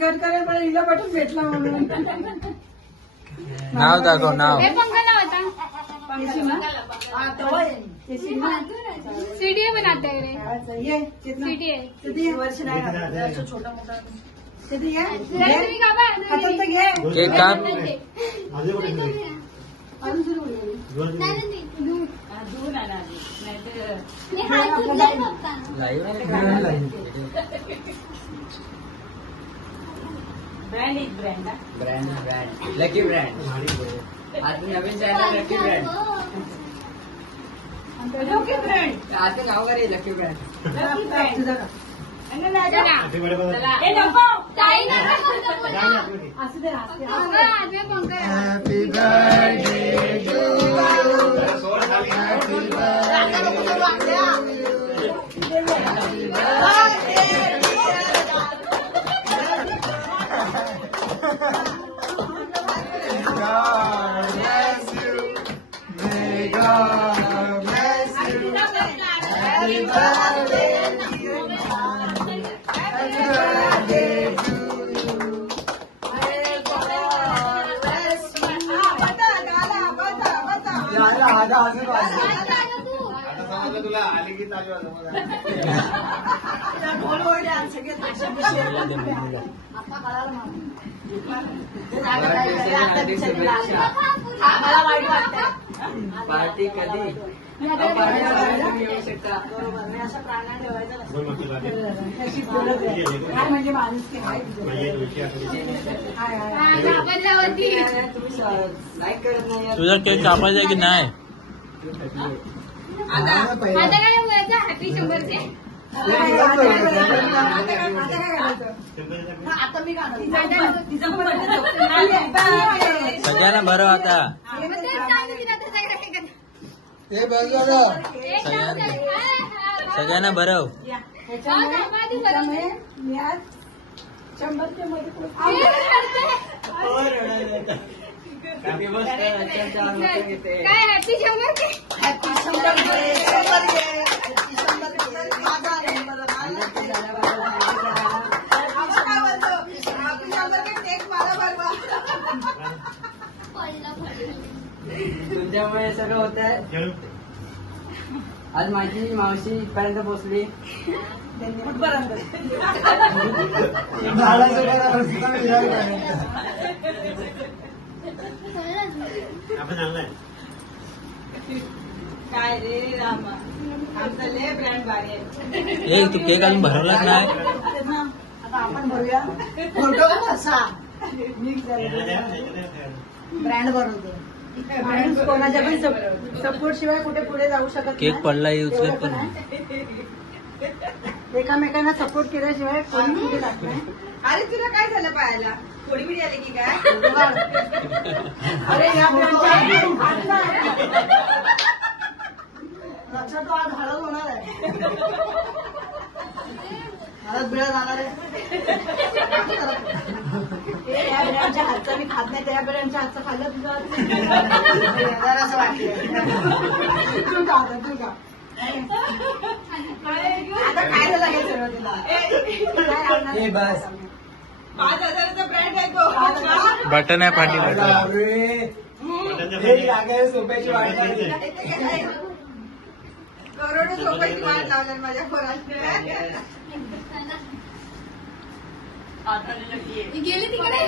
Cut करेल पण हिला बटन भेटला म्हणून. नाव दाखव नाव. सीडीए बनाते हैं वर्ष नाही छोटा मोठा केक काप. Brand lucky brand. आता नवीन चॅनल लकी ब्रँड. आता नाव करे lucky brand. Happy birthday to you. God bless you. May God bless you. Happy birthday to you. Happy birthday to you. May God bless you. तुला आली की ताजी party कधी येऊ शकता. म्हणजे माणूस लाईक करत नाही. तुझा केक कापायचा की नाही. आता काय बोलायचं हॅपी 100चे. आता मी सगळ्यांना भरव आता. हे बघ सगळ्यांना भरव. 100चे मध्ये काय हॅपी 100चे. तुमच्यामुळे सगळं होत आहे. आज माझी मावशी इथपर्यंत पोहोचली. काय रे रामा आमचा लय ब्रँड भारी आहे. तू केक अजून भरवलाच नाही. आता आपण भरूया. फोटो कसा ब्रँड भरवतो. माणूस कोणाच्या पण सपोर्ट शिवाय कुठे पुढे जाऊ शकत केक पडला उचलत पण नाही. एकामेकांना सपोर्ट केल्याशिवाय कोणी पुढे जात नाही. अरे तुला काय झालं पाहायला थोडी बिडी आली की काय. अरे या लक्षात तो आज हळद होणार आहे. हळद बिळा जाणार आहे. या बिड्यांच्या हातचं मी खात नाही. त्या बिड्यांच्या हातचं खाल्लं तुझं असं वाटलं. तू का आता काय झालं हे सगळं तुला. बस 5,000चा ब्रँड आहे तो. बटन आहे पाठी. सोप्याची वाट करोडो रुपयाची वाट लावल्या माझ्या पोरांनी. गेली तिकडे.